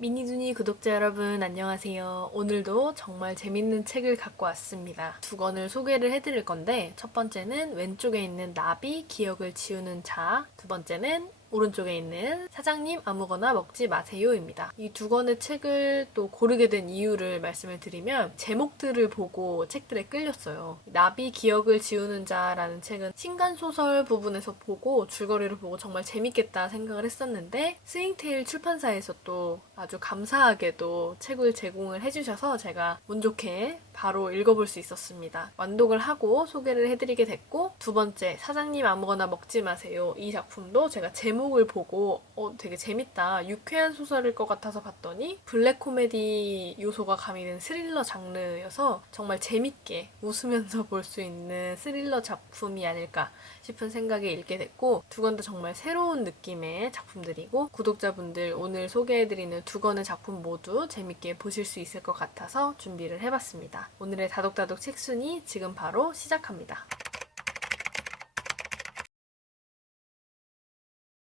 미니두니 구독자 여러분 안녕하세요. 오늘도 정말 재밌는 책을 갖고 왔습니다. 두 권을 소개를 해드릴 건데 첫 번째는 왼쪽에 있는 나비 기억을 지우는 자, 두 번째는 오른쪽에 있는 사장님 아무거나 먹지 마세요입니다. 이 두 권의 책을 또 고르게 된 이유를 말씀을 드리면 제목들을 보고 책들에 끌렸어요. 나비 기억을 지우는 자라는 책은 신간소설 부분에서 보고 줄거리를 보고 정말 재밌겠다 생각을 했었는데 스윙테일 출판사에서 또 아주 감사하게도 책을 제공을 해주셔서 제가 운 좋게 바로 읽어볼 수 있었습니다. 완독을 하고 소개를 해드리게 됐고, 두 번째 사장님 아무거나 먹지 마세요. 이 작품도 제가 제목을 보고 되게 재밌다, 유쾌한 소설일 것 같아서 봤더니 블랙 코미디 요소가 가미된 스릴러 장르여서 정말 재밌게 웃으면서 볼 수 있는 스릴러 작품이 아닐까 싶은 생각에 읽게 됐고, 두 권 다 정말 새로운 느낌의 작품들이고 구독자분들 오늘 소개해드리는 두 권의 작품 모두 재밌게 보실 수 있을 것 같아서 준비를 해봤습니다. 오늘의 다독다독 책순위 지금 바로 시작합니다.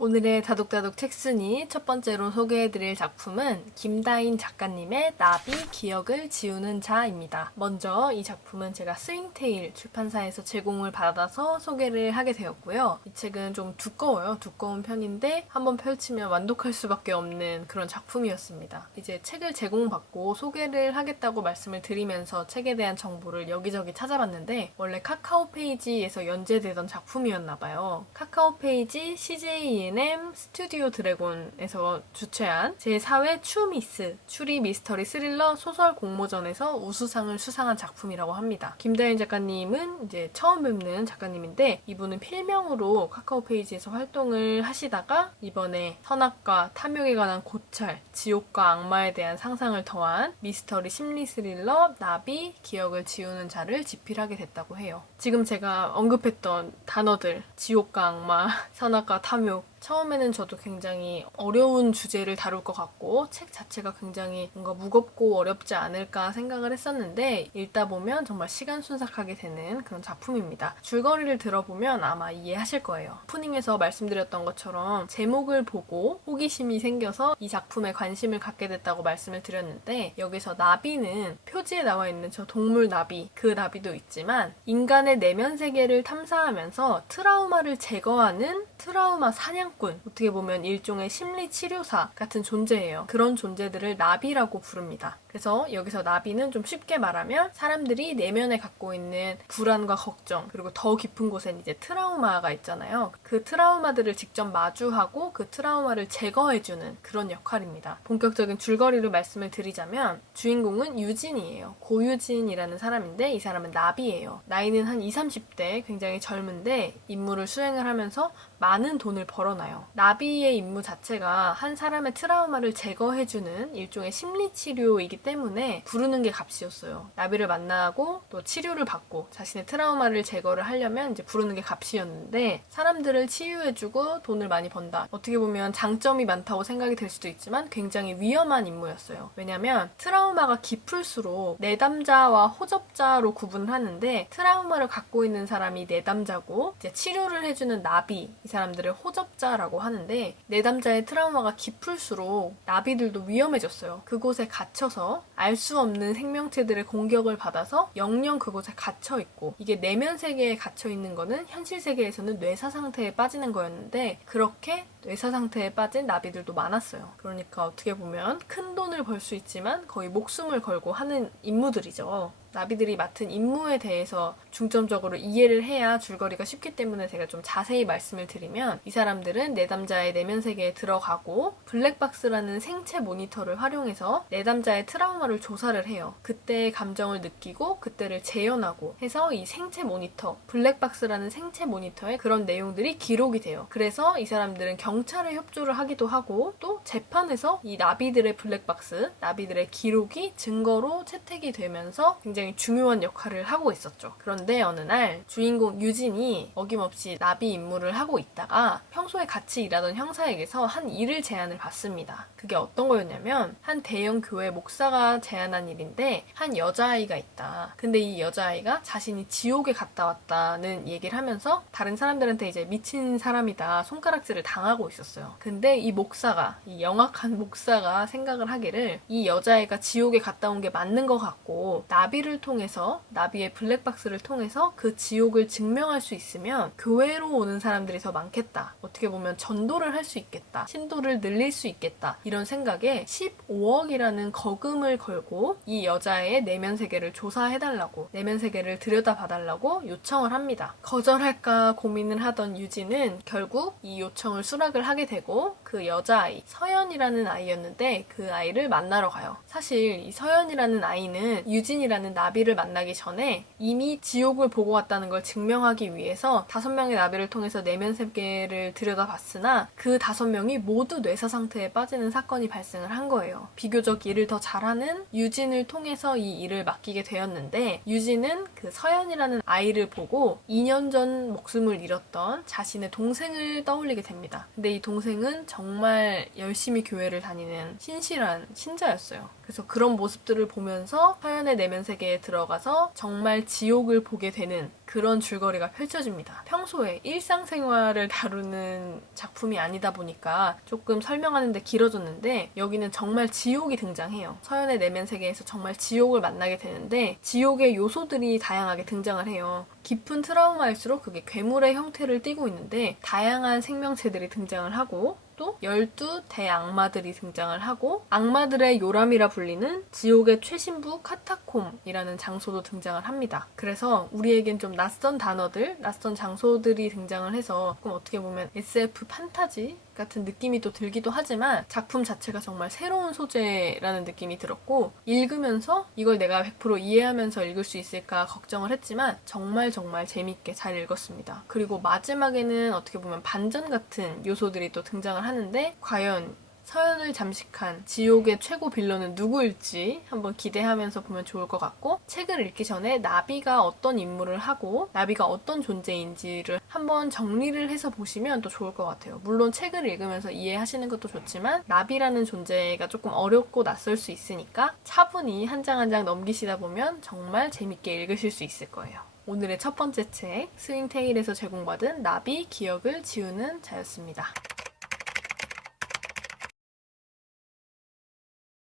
오늘의 다독다독 책순위 첫 번째로 소개해드릴 작품은 김다인 작가님의 나비 기억을 지우는 자입니다. 먼저 이 작품은 제가 스윙테일 출판사에서 제공을 받아서 소개를 하게 되었고요. 이 책은 좀 두꺼워요. 두꺼운 편인데 한번 펼치면 완독할 수밖에 없는 그런 작품이었습니다. 이제 책을 제공받고 소개를 하겠다고 말씀을 드리면서 책에 대한 정보를 여기저기 찾아봤는데 원래 카카오 페이지에서 연재되던 작품이었나봐요. 카카오 페이지 CJ 스튜디오 드래곤에서 주최한 제4회 추미스 추리 미스터리 스릴러 소설 공모전에서 우수상을 수상한 작품이라고 합니다. 김다인 작가님은 이제 처음 뵙는 작가님인데 이분은 필명으로 카카오 페이지에서 활동을 하시다가 이번에 선악과 탐욕에 관한 고찰, 지옥과 악마에 대한 상상을 더한 미스터리 심리 스릴러 나비 기억을 지우는 자를 집필하게 됐다고 해요. 지금 제가 언급했던 단어들, 지옥과 악마, 선악과 탐욕, 처음에는 저도 굉장히 어려운 주제를 다룰 것 같고 책 자체가 굉장히 뭔가 무겁고 어렵지 않을까 생각을 했었는데 읽다 보면 정말 시간순삭하게 되는 그런 작품입니다. 줄거리를 들어보면 아마 이해하실 거예요. 오프닝에서 말씀드렸던 것처럼 제목을 보고 호기심이 생겨서 이 작품에 관심을 갖게 됐다고 말씀을 드렸는데 여기서 나비는 표지에 나와 있는 저 동물 나비, 그 나비도 있지만 인간의 내면 세계를 탐사하면서 트라우마를 제거하는 트라우마 사냥꾼, 어떻게 보면 일종의 심리치료사 같은 존재예요. 그런 존재들을 나비라고 부릅니다. 그래서 여기서 나비는 좀 쉽게 말하면 사람들이 내면에 갖고 있는 불안과 걱정, 그리고 더 깊은 곳엔 이제 트라우마가 있잖아요. 그 트라우마들을 직접 마주하고 그 트라우마를 제거해주는 그런 역할입니다. 본격적인 줄거리를 말씀을 드리자면 주인공은 유진이에요. 고유진이라는 사람인데 이 사람은 나비예요. 나이는 한 20, 30대, 굉장히 젊은데 임무를 수행을 하면서 많은 돈을 벌어놔요. 나비의 임무 자체가 한 사람의 트라우마를 제거해주는 일종의 심리치료이기 때문에 부르는 게 값이었어요. 나비를 만나고 또 치료를 받고 자신의 트라우마를 제거를 하려면 이제 부르는 게 값이었는데 사람들을 치유해주고 돈을 많이 번다. 어떻게 보면 장점이 많다고 생각이 될 수도 있지만 굉장히 위험한 임무였어요. 왜냐면 트라우마가 깊을수록 내담자와 호접자로 구분을 하는데 트라우마를 갖고 있는 사람이 내담자고 이제 치료를 해주는 나비, 이 사람들을 호접자라고 하는데 내담자의 트라우마가 깊을수록 나비들도 위험해졌어요. 그곳에 갇혀서 알 수 없는 생명체들의 공격을 받아서 영영 그곳에 갇혀있고 이게 내면 세계에 갇혀있는 거는 현실 세계에서는 뇌사 상태에 빠지는 거였는데 그렇게 뇌사 상태에 빠진 나비들도 많았어요. 그러니까 어떻게 보면 큰 돈을 벌 수 있지만 거의 목숨을 걸고 하는 임무들이죠. 나비들이 맡은 임무에 대해서 중점적으로 이해를 해야 줄거리가 쉽기 때문에 제가 좀 자세히 말씀을 드리면 이 사람들은 내담자의 내면 세계에 들어가고 블랙박스라는 생체 모니터를 활용해서 내담자의 트라우마를 조사를 해요. 그때의 감정을 느끼고 그때를 재현하고 해서 이 생체 모니터, 블랙박스라는 생체 모니터에 그런 내용들이 기록이 돼요. 그래서 이 사람들은 경찰에 협조를 하기도 하고 또 재판에서 이 나비들의 블랙박스, 나비들의 기록이 증거로 채택이 되면서 굉장히 굉장히 중요한 역할을 하고 있었죠. 그런데 어느 날 주인공 유진이 어김없이 나비 임무를 하고 있다가 평소에 같이 일하던 형사에게서 한 일을 제안을 받습니다. 그게 어떤 거였냐면 한 대형 교회 목사가 제안한 일인데 한 여자아이가 있다. 근데 이 여자아이가 자신이 지옥에 갔다 왔다는 얘기를 하면서 다른 사람들한테 이제 미친 사람이다 손가락질을 당하고 있었어요. 근데 이 목사가, 이 영악한 목사가 생각을 하기를 이 여자애가 지옥에 갔다 온 게 맞는 것 같고 나비를 통해서, 나비의 블랙박스를 통해서 그 지옥을 증명할 수 있으면 교회로 오는 사람들이 더 많겠다. 어떻게 보면 전도를 할 수 있겠다. 신도를 늘릴 수 있겠다. 이런 생각에 15억이라는 거금을 걸고 이 여자의 내면 세계를 조사해달라고, 내면 세계를 들여다봐달라고 요청을 합니다. 거절할까 고민을 하던 유진은 결국 이 요청을 수락을 하게 되고 그 여자아이, 서연이라는 아이였는데 그 아이를 만나러 가요. 사실 이 서연이라는 아이는 유진이라는 나비를 만나기 전에 이미 지옥을 보고 왔다는 걸 증명하기 위해서 5명의 나비를 통해서 내면 세계를 들여다봤으나 그 5명이 모두 뇌사 상태에 빠지는 사건이 발생을 한 거예요. 비교적 일을 더 잘하는 유진을 통해서 이 일을 맡기게 되었는데 유진은 그 서연이라는 아이를 보고 2년 전 목숨을 잃었던 자신의 동생을 떠올리게 됩니다. 근데 이 동생은 정말 열심히 교회를 다니는 신실한 신자였어요. 그래서 그런 모습들을 보면서 서연의 내면 세계에 들어가서 정말 지옥을 보게 되는 그런 줄거리가 펼쳐집니다. 평소에 일상생활을 다루는 작품이 아니다 보니까 조금 설명하는데 길어졌는데 여기는 정말 지옥이 등장해요. 서연의 내면 세계에서 정말 지옥을 만나게 되는데 지옥의 요소들이 다양하게 등장을 해요. 깊은 트라우마일수록 그게 괴물의 형태를 띠고 있는데 다양한 생명체들이 등장을 하고 또 12대악마들이 등장을 하고 악마들의 요람이라 불리는 지옥의 최신부 카타콤이라는 장소도 등장을 합니다. 그래서 우리에겐 좀 낯선 단어들, 낯선 장소들이 등장을 해서 조금 어떻게 보면 SF 판타지 같은 느낌이 또 들기도 하지만 작품 자체가 정말 새로운 소재라는 느낌이 들었고 읽으면서 이걸 내가 100% 이해하면서 읽을 수 있을까 걱정을 했지만 정말 재밌게 잘 읽었습니다. 그리고 마지막에는 어떻게 보면 반전 같은 요소들이 또 등장을 하는데 과연 서연을 잠식한 지옥의 최고 빌런은 누구일지 한번 기대하면서 보면 좋을 것 같고 책을 읽기 전에 나비가 어떤 임무를 하고 나비가 어떤 존재인지를 한번 정리를 해서 보시면 또 좋을 것 같아요. 물론 책을 읽으면서 이해하시는 것도 좋지만 나비라는 존재가 조금 어렵고 낯설 수 있으니까 차분히 한 장 한 장 넘기시다 보면 정말 재밌게 읽으실 수 있을 거예요. 오늘의 첫 번째 책, 스윙테일에서 제공받은 나비 기억을 지우는 자였습니다.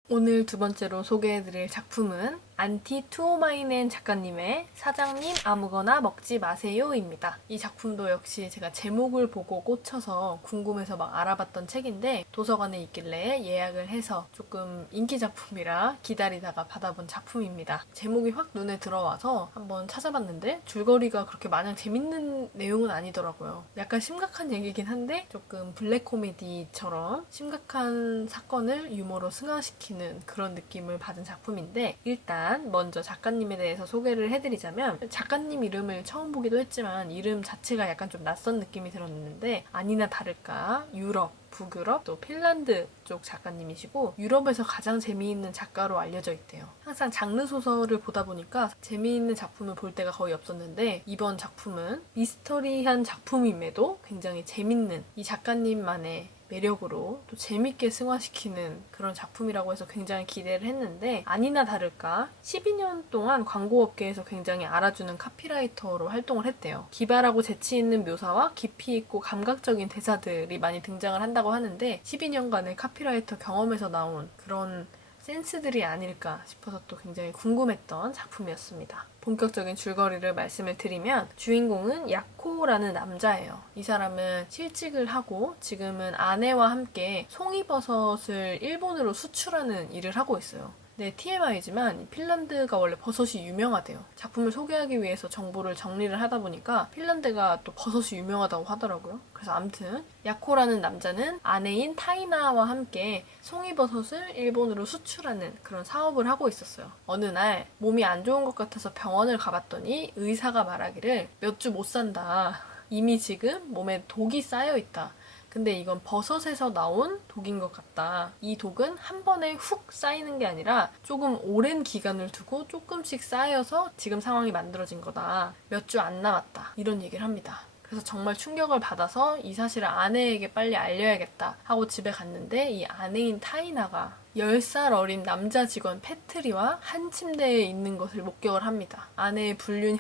오늘 두 번째로 소개해드릴 작품은 안티 투오마이넨 작가님의 사장님 아무거나 먹지 마세요입니다. 이 작품도 역시 제가 제목을 보고 꽂혀서 궁금해서 막 알아봤던 책인데 도서관에 있길래 예약을 해서 조금 인기 작품이라 기다리다가 받아본 작품입니다. 제목이 확 눈에 들어와서 한번 찾아봤는데 줄거리가 그렇게 마냥 재밌는 내용은 아니더라고요. 약간 심각한 얘기긴 한데 조금 블랙 코미디처럼 심각한 사건을 유머로 승화시키는 그런 느낌을 받은 작품인데 일단 먼저 작가님에 대해서 소개를 해드리자면 작가님 이름을 처음 보기도 했지만 이름 자체가 약간 좀 낯선 느낌이 들었는데 아니나 다를까 유럽, 북유럽, 또 핀란드 쪽 작가님이시고 유럽에서 가장 재미있는 작가로 알려져 있대요. 항상 장르 소설을 보다 보니까 재미있는 작품을 볼 때가 거의 없었는데 이번 작품은 미스터리한 작품임에도 굉장히 재밌는 이 작가님만의 매력으로 또 재밌게 승화시키는 그런 작품이라고 해서 굉장히 기대를 했는데 아니나 다를까 12년 동안 광고업계에서 굉장히 알아주는 카피라이터로 활동을 했대요. 기발하고 재치 있는 묘사와 깊이 있고 감각적인 대사들이 많이 등장을 한다고 하는데 12년간의 카피라이터 경험에서 나온 그런 센스들이 아닐까 싶어서 또 굉장히 궁금했던 작품이었습니다. 본격적인 줄거리를 말씀을 드리면 주인공은 야코라는 남자예요. 이 사람은 실직을 하고 지금은 아내와 함께 송이버섯을 일본으로 수출하는 일을 하고 있어요. 네, TMI지만 핀란드가 원래 버섯이 유명하대요. 작품을 소개하기 위해서 정보를 정리를 하다 보니까 핀란드가 또 버섯이 유명하다고 하더라고요. 그래서 아무튼 야코라는 남자는 아내인 타이나와 함께 송이버섯을 일본으로 수출하는 그런 사업을 하고 있었어요. 어느 날 몸이 안 좋은 것 같아서 병원을 가봤더니 의사가 말하기를 몇 주 못 산다. 이미 지금 몸에 독이 쌓여있다. 근데 이건 버섯에서 나온 독인 것 같다. 이 독은 한 번에 훅 쌓이는 게 아니라 조금 오랜 기간을 두고 조금씩 쌓여서 지금 상황이 만들어진 거다. 몇 주 안 남았다. 이런 얘기를 합니다. 그래서 정말 충격을 받아서 이 사실을 아내에게 빨리 알려야겠다 하고 집에 갔는데 이 아내인 타이나가 10살 어린 남자 직원 패트리와 한 침대에 있는 것을 목격을 합니다. 아내의 불륜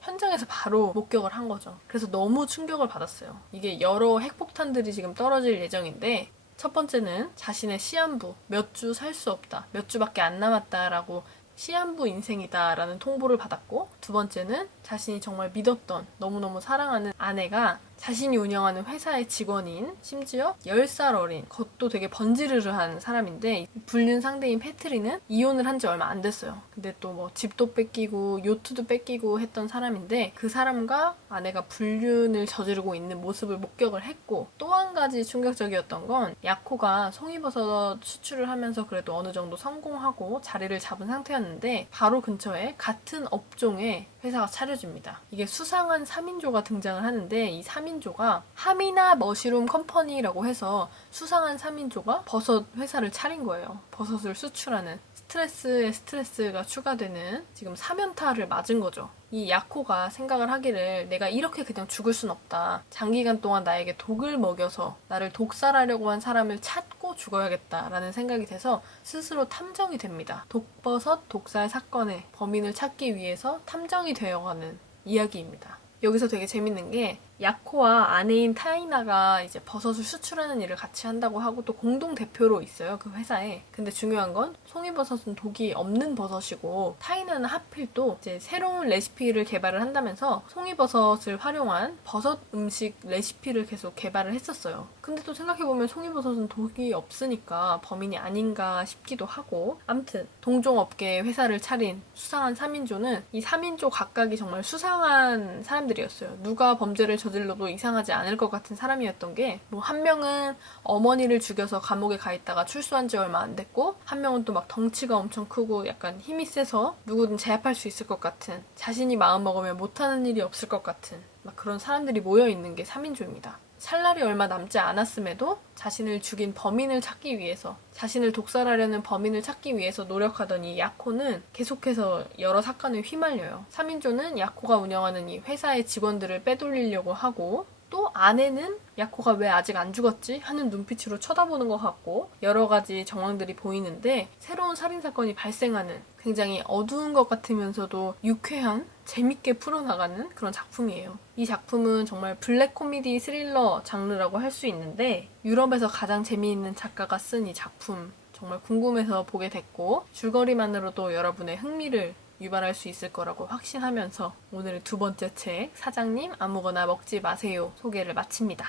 현장에서 바로 목격을 한 거죠. 그래서 너무 충격을 받았어요. 이게 여러 핵폭탄들이 지금 떨어질 예정인데 첫 번째는 자신의 시한부 몇 주 살 수 없다. 몇 주밖에 안 남았다라고 시한부 인생이다라는 통보를 받았고 두 번째는 자신이 정말 믿었던 너무너무 사랑하는 아내가 자신이 운영하는 회사의 직원인 심지어 10살 어린 그것도 되게 번지르르한 사람인데 불륜 상대인 패트리는 이혼을 한 지 얼마 안 됐어요. 근데 또 뭐 집도 뺏기고 요트도 뺏기고 했던 사람인데 그 사람과 아내가 불륜을 저지르고 있는 모습을 목격을 했고 또 한 가지 충격적이었던 건 야코가 송이버섯 수출을 하면서 그래도 어느 정도 성공하고 자리를 잡은 상태였는데 바로 근처에 같은 업종의 회사가 차려집니다. 이게 수상한 3인조가 등장을 하는데 이 3인조가 하미나 머시룸 컴퍼니라고 해서 수상한 3인조가 버섯 회사를 차린 거예요. 버섯을 수출하는 스트레스에 스트레스가 추가되는 지금 사면타를 맞은 거죠. 이 야코가 생각을 하기를 내가 이렇게 그냥 죽을 순 없다. 장기간 동안 나에게 독을 먹여서 나를 독살하려고 한 사람을 찾고 죽어야겠다라는 생각이 돼서 스스로 탐정이 됩니다. 독버섯 독살 사건의 범인을 찾기 위해서 탐정이 되어가는 이야기입니다. 여기서 되게 재밌는 게 야코와 아내인 타이나가 이제 버섯을 수출하는 일을 같이 한다고 하고 또 공동 대표로 있어요, 그 회사에. 근데 중요한 건 송이버섯은 독이 없는 버섯이고 타이나는 하필 또 이제 새로운 레시피를 개발을 한다면서 송이버섯을 활용한 버섯 음식 레시피를 계속 개발을 했었어요. 근데 또 생각해보면 송이버섯은 독이 없으니까 범인이 아닌가 싶기도 하고 아무튼 동종업계 회사를 차린 수상한 3인조는 이 3인조 각각이 정말 수상한 사람들이었어요. 누가 범죄를 저질러도 이상하지 않을 것 같은 사람이었던 게 뭐 한 명은 어머니를 죽여서 감옥에 가 있다가 출소한 지 얼마 안 됐고 한 명은 또 막 덩치가 엄청 크고 약간 힘이 세서 누구든 제압할 수 있을 것 같은 자신이 마음먹으면 못하는 일이 없을 것 같은 막 그런 사람들이 모여있는 게 3인조입니다. 살 날이 얼마 남지 않았음에도 자신을 죽인 범인을 찾기 위해서 자신을 독살하려는 범인을 찾기 위해서 노력하던 이 야코는 계속해서 여러 사건에 휘말려요. 3인조는 야코가 운영하는 이 회사의 직원들을 빼돌리려고 하고 또 아내는 야코가 왜 아직 안 죽었지? 하는 눈빛으로 쳐다보는 것 같고 여러 가지 정황들이 보이는데 새로운 살인사건이 발생하는 굉장히 어두운 것 같으면서도 유쾌한 재밌게 풀어나가는 그런 작품이에요. 이 작품은 정말 블랙 코미디 스릴러 장르라고 할 수 있는데 유럽에서 가장 재미있는 작가가 쓴 이 작품 정말 궁금해서 보게 됐고 줄거리만으로도 여러분의 흥미를 유발할 수 있을 거라고 확신하면서 오늘의 두 번째 책 사장님 아무거나 먹지 마세요 소개를 마칩니다.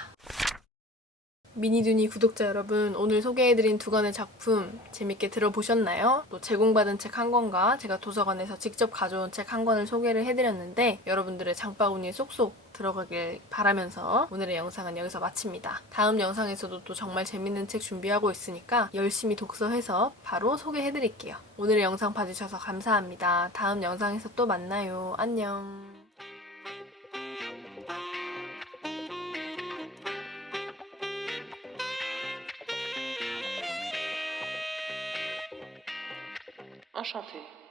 미니두니 구독자 여러분, 오늘 소개해드린 두 권의 작품 재밌게 들어보셨나요? 또 제공받은 책 한 권과 제가 도서관에서 직접 가져온 책 한 권을 소개를 해드렸는데 여러분들의 장바구니에 쏙쏙 들어가길 바라면서 오늘의 영상은 여기서 마칩니다. 다음 영상에서도 또 정말 재밌는 책 준비하고 있으니까 열심히 독서해서 바로 소개해드릴게요. 오늘의 영상 봐주셔서 감사합니다. 다음 영상에서 또 만나요. 안녕. Enchantée.